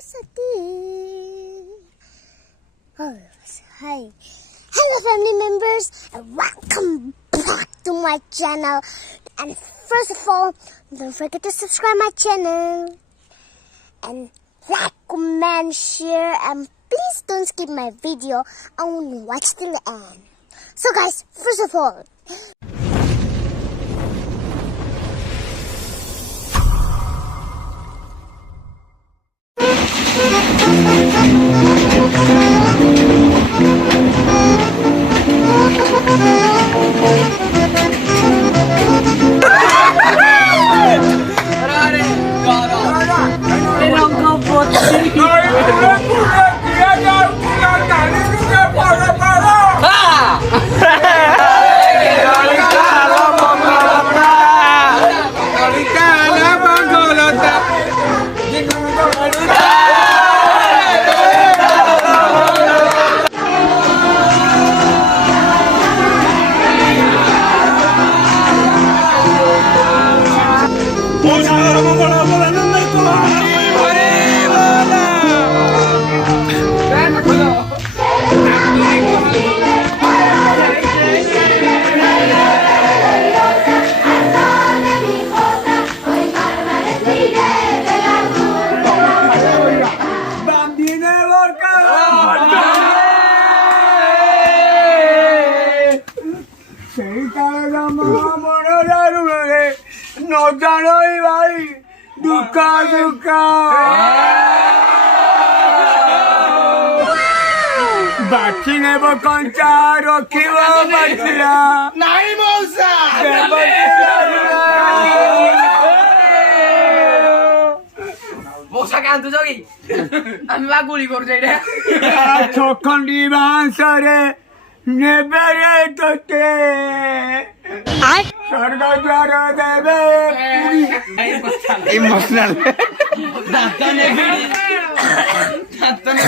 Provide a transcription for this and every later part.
Sati. Oh, hi. Hello family members and welcome back to my channel. And first of all, don't forget to subscribe my channel. And like, comment, share, and please don't skip my video. Only watch till the end. So guys, first of all, no jano bhai dukha dukha bachi ne bo kancha rakhiwa bachla nahi mausa মশা কান তো জগি আমি বা গুলি করতে এটা ছখন্ডি বাঁশরে নেবেরে তোতে স্বর্গ দ্বার দেবে ইমোশনাল দাঁতনে ভিড়ি দাঁতনে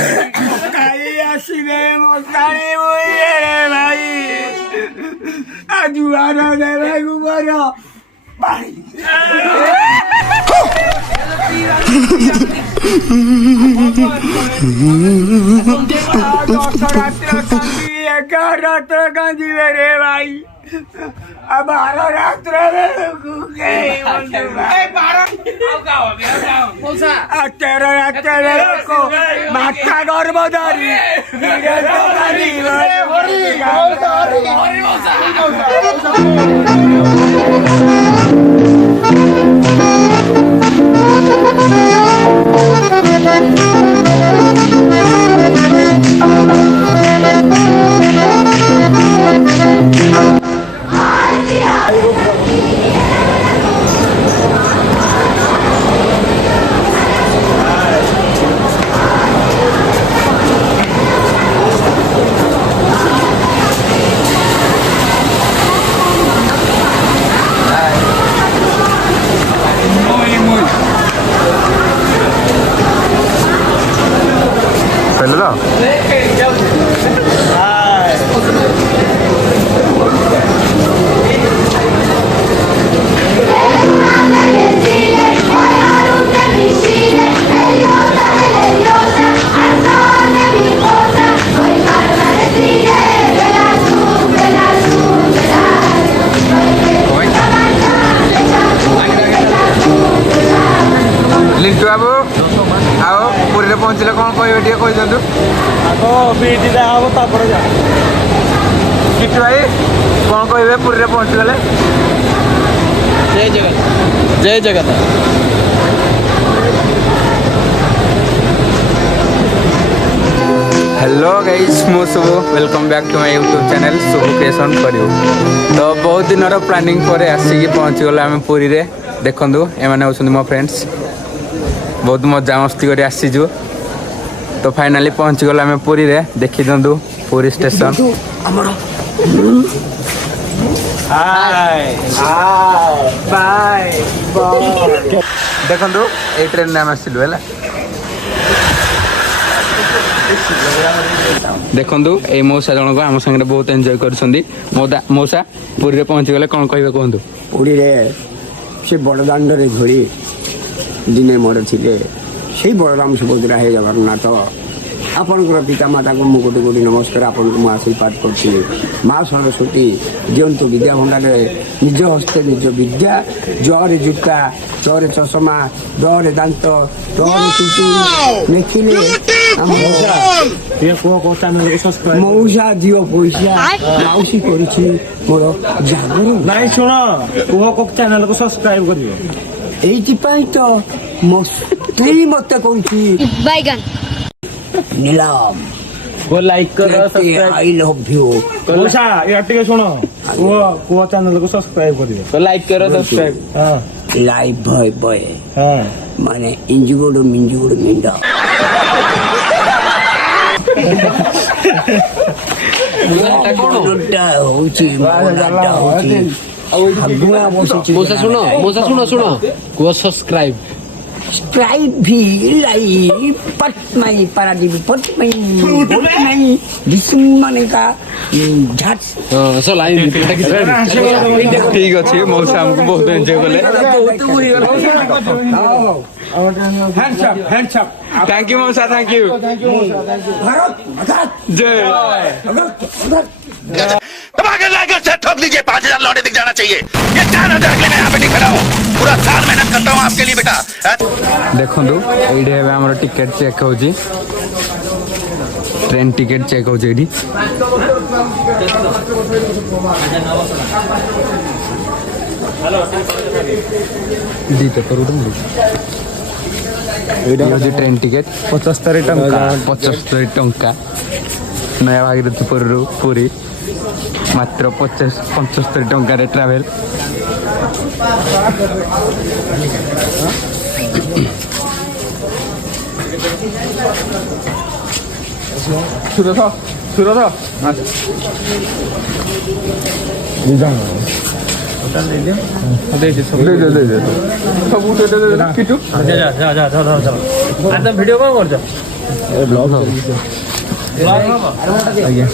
কাই আসিবে মশারে বইরে ভাই আজুয়ার দেবে গুবর বাড়ি রাত্র কাঁদিবে রে ভাই 12 রাত্র 13 রাত্রে মাথা গর্ভধারী लिंटू बाबू आओ पुरी पहुँचले कौन कह कही दिखाँ किटू भाई कौन कहे पुरी पहुँची गले जय जगत जय जगत हेलो गाइस मु Shubhu welcome back to my YouTube channel Shubhu creation करियो तो बहुत दिन प्लानिंग पर आसिक पहुँची गला आम पुरी रे देखंदु एमाने होछन मो फ्रेंड्स बहुत मजा मस्ती कर आसीजु तो फाइनाली पहुँची गला आम पुरी रे देखि दंदु पुरी स्टेशन बाय देखंदु ए ट्रेन नाम आसिलु हैला देखंदु ए मौसा जन को आम संगे बहुत एंजॉय करछंदी मौसा पुरी रे पहुँची गले कोन कहबे कहंदु पुरी रे से बड़ दांड रे घोड़ी दिने मोर थिले ସେଇ ବଳରାମ ସୁଭଦ୍ରା ହେ ଜଗନ୍ନାଥ ଆପଣଙ୍କର ପିତାମାତାଙ୍କୁ ମୁଁ କୋଟି କୋଟି ନମସ୍କାର ଆପଣଙ୍କୁ ମୁଁ ଆଶୀର୍ବାଦ କରୁଛି। ମା ସରସ୍ୱତୀ ଦିଅନ୍ତୁ ବିଦ୍ୟା ଭଣ୍ଡାରରେ ନିଜ ହସ୍ତେ ନିଜ ବିଦ୍ୟା ଜରେ ଜୁତା ଚରେ ଚଷମା ଡରେ ଦାନ୍ତ ଡରେ ଚୁଟି ଲେଖିଲେ ମଉସା ଝିଅ ପଇସା ମାଉସୀ କରିଛି ମୋର ଜାଗର ନାଇଁ ଶୁଣ କୁହ କୋଉ ଚ୍ୟାନେଲକୁ ସବସ୍କ୍ରାଇବ କରିବ। ଏଇଥିପାଇଁ ତ ମୋ ସ୍ତ୍ରୀ ମତେ କହୁଛି ନିଲାମ ଲାଇକ୍ କର ଆଇ ଲଭ୍ ୟୁ ମଉସା ୟାର ଟିକେ ଶୁଣ କୁହ ଚ୍ୟାନେଲକୁ ସବସ୍କ୍ରାଇବ କରିବ। ଲାଇକ୍ କର ସବସ୍କ୍ରାଇବ। ହଁ ଲାଇଭ୍ ଭୟ ଭୟ ହଁ ମାନେ ଇଞ୍ଜୁଗୁଡ ମିଞ୍ଜୁଗୁଡ ମିଣ୍ଡ ହଉଛି ଶୁଣ କୁହ ସବସ୍କ୍ରାଇବ। स्ट्राइप भी लाई पटमई पारादीप पटमई पटमई विस्मने का झट ठीक अच्छे मौसा हमको बहुत एंजॉय कले थैंक यू मौसा थैंक यू जय से ठोक दीजिए 5000 लौटे दिख जाना चाहिए। ये 4000 के लिए मैं यहाँ पे नहीं खड़ा हूँ, पूरा साल मेहनत करता हूँ आपके लिए बेटा। देखो ये आम टिकेट चेक हो ट्रेन टिकेट चेक हो ट्रेन टिकेट 75 टंका 75 टंका नया भागीरथीपुर पुरी मात्र 75 टंकार ट्रावेल ଭିଡିଓ କଣ କରୁଛ? ଆଜ୍ଞା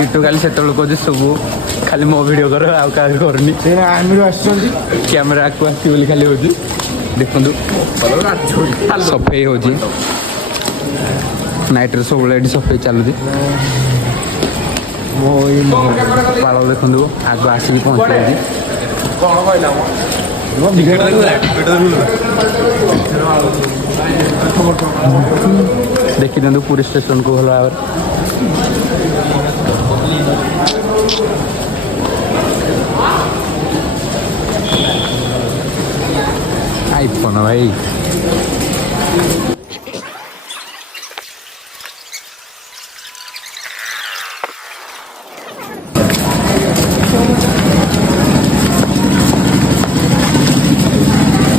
किटू खाली से कौन सब खाली मो वीडियो कर करनी कैमेरा को आसली खाली हो देखु सफाई हो नाइट रे सब सफाई चलुच पाल देखु आग आसिक पहुँच देखी दिखाँ पुरी स्टेशन को भल भाव आईफोन भाई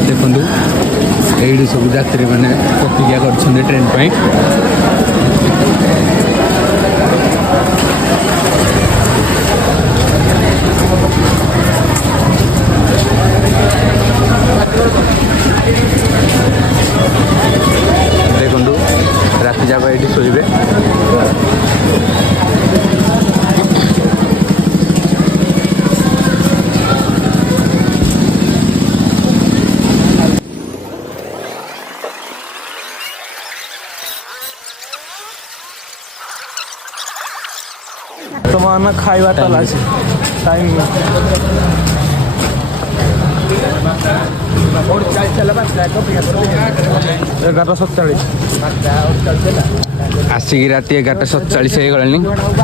देखु सब यात्री मैंने प्रतिज्ञा कर ट्रेन पर देखु राति जाक ये शोबे तुम खाଇବା ताला टाइम 11:47 आसिक राति 11:47 हो गलानी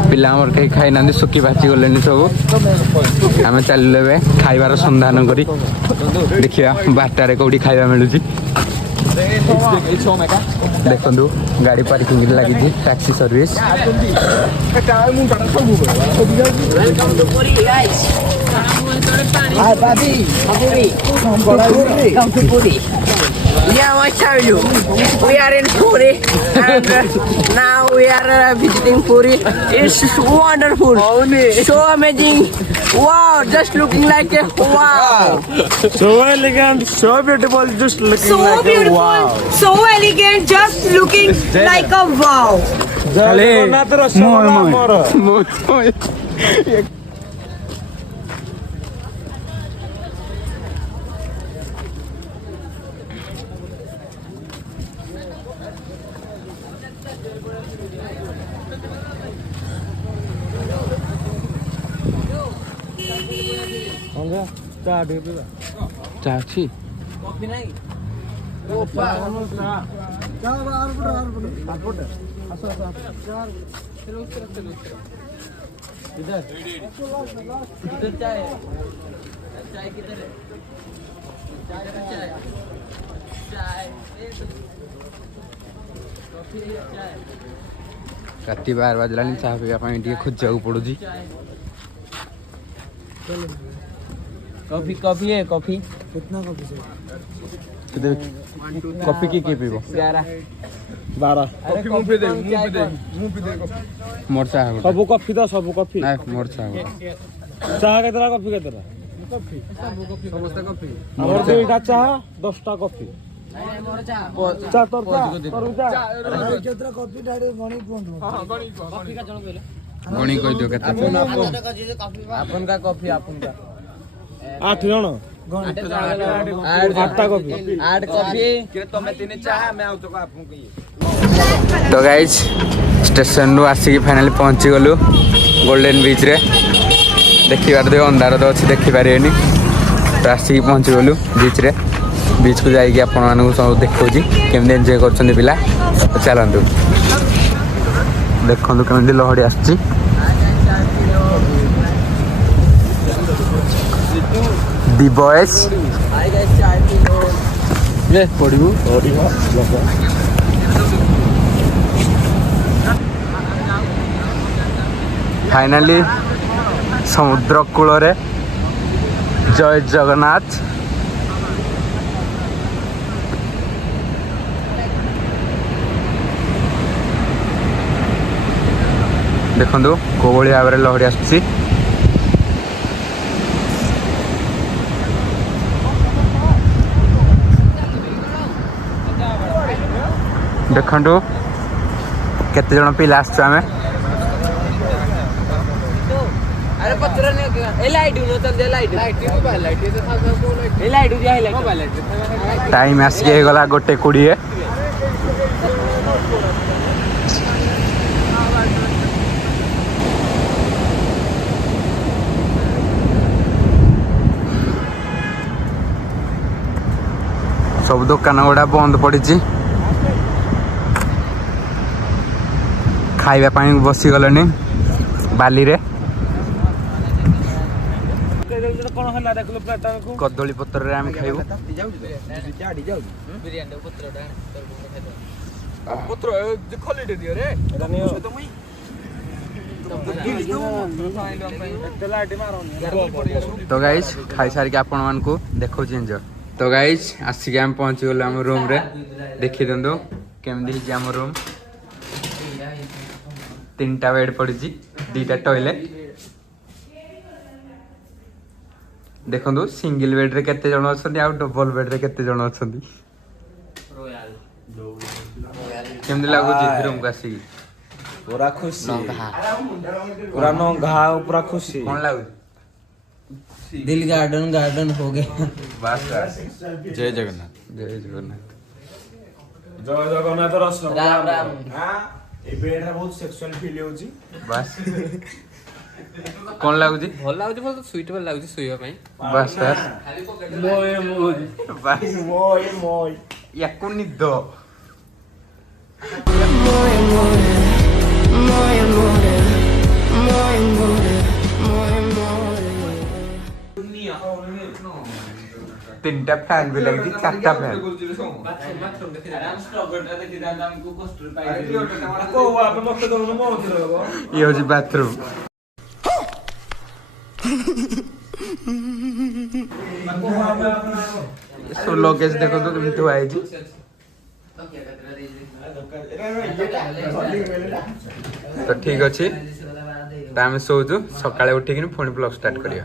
पिला कहीं खाई ना सुखी भाची गले सब आम चलो खाइबार संधान करी देखिया 12टार कौटी खाଇବା मिलूँ देखु गाड़ी पार्किंग लगी taxi service Yeah, I tell you, we are in Puri and now we are visiting Puri. It's wonderful, so amazing. Wow, just looking like a wow. So elegant, so beautiful, just looking So like beautiful, a wow. so elegant. Just looking like a wow. ଚାଛି ରାତି 12 ବାଜିଲାଣି ଚାହା ପିଇବା ପାଇଁ ଟିକେ ଖୋଜିବାକୁ ପଡୁଛି। Coffee coffee है coffee coffee କିଏ କିଏ ପିଇବ? 12 ମୋର ଚାହା ଗୋଟେ। ସବୁ କଫି ତ ସବୁ କଫି ନାଇଁ ମୋର ଚାହା ଗୋଟେ। ଚାହା କେତେଟା କଫି କେତେଟା ଆମର ଦୁଇଟା ଚାହା 10ଟା କଫି ଚା ତୋର ଚା କେତେଟା କଫି ଡାଡି ଗଣି କୁହନ୍ତୁ ଗଣି କହିଦିଅ କେତେ? अपन का कॉफी अपन का 8 ଜଣ 8ଟା କଫି 8 कॉफी तमे तीन चाह मैं आउ तो आपन को ये तो गाइज स्टेशन रु आसिक फाइनाली पहुँची गलु गोल्डन बीच रे। देखिबार दे अंधार तो अच्छी देखिपारे तो आसिक पहुँची गलु बीच रे। बीच को जाइए आपण मानक सब देखौची केमने एंजॉय करछन पिला। तो चलंतु देखंतु केमने लहड़ी आछी। दी बॉयज ये पड़िबू फाइनाली समुद्र कूल रे जय जगन्नाथ। देखंतु को भली भाव रे लहड़ी आछी। देखंतु केते जण पिला आछो आमे। अरे पत्थर नहीं ए लाइट नो चल दे लाइट लाइट तो था को लाइट ए लाइट दिया है लाइट टाइम आसिक गला 1:20। सब दुकान गुड़ा बंद पड़ी खाइबा पानी बसी गले बाली रे। कदली पत्र रे आम खाइबू तो गाइज खाई सारिक आपण मान को देखो एंजॉय। तो गाइज आसिक आम पहुँची गलु आम रूम रे। देखी दिंतु केमती आम रूम 3टा बेड पड़ी 2टा टॉयलेट। देखो सिंगल बेड रे केते जण अछंती आ डबल बेड रे केते जण अछंती। केमती लागुची रूम का आसिक? पूरा खुशी पूरा नंगा पूरा खुशी कोन लागु? दिल गार्डन गार्डन हो गया। बस जय जगन्नाथ जय जगन्नाथ जय जगन्नाथ रस राम राम। हां ए बेड रे बहुत सेक्सुअल फील होची बस कोन लागुची? भल लागुची बहुत सुइटेबल लागुची सोइबा पई। बस बस मोय मोय बस मोय मोय याको निदो तीनटा फैन भी लगी 4टा फैन ये हो बाथरूम सब लगेज देखो तो तुम तो आई तो ठीक अच्छे तो आम शोचु सकाଳେ उठिक पुणी ब्लॉग स्टार्ट करिया।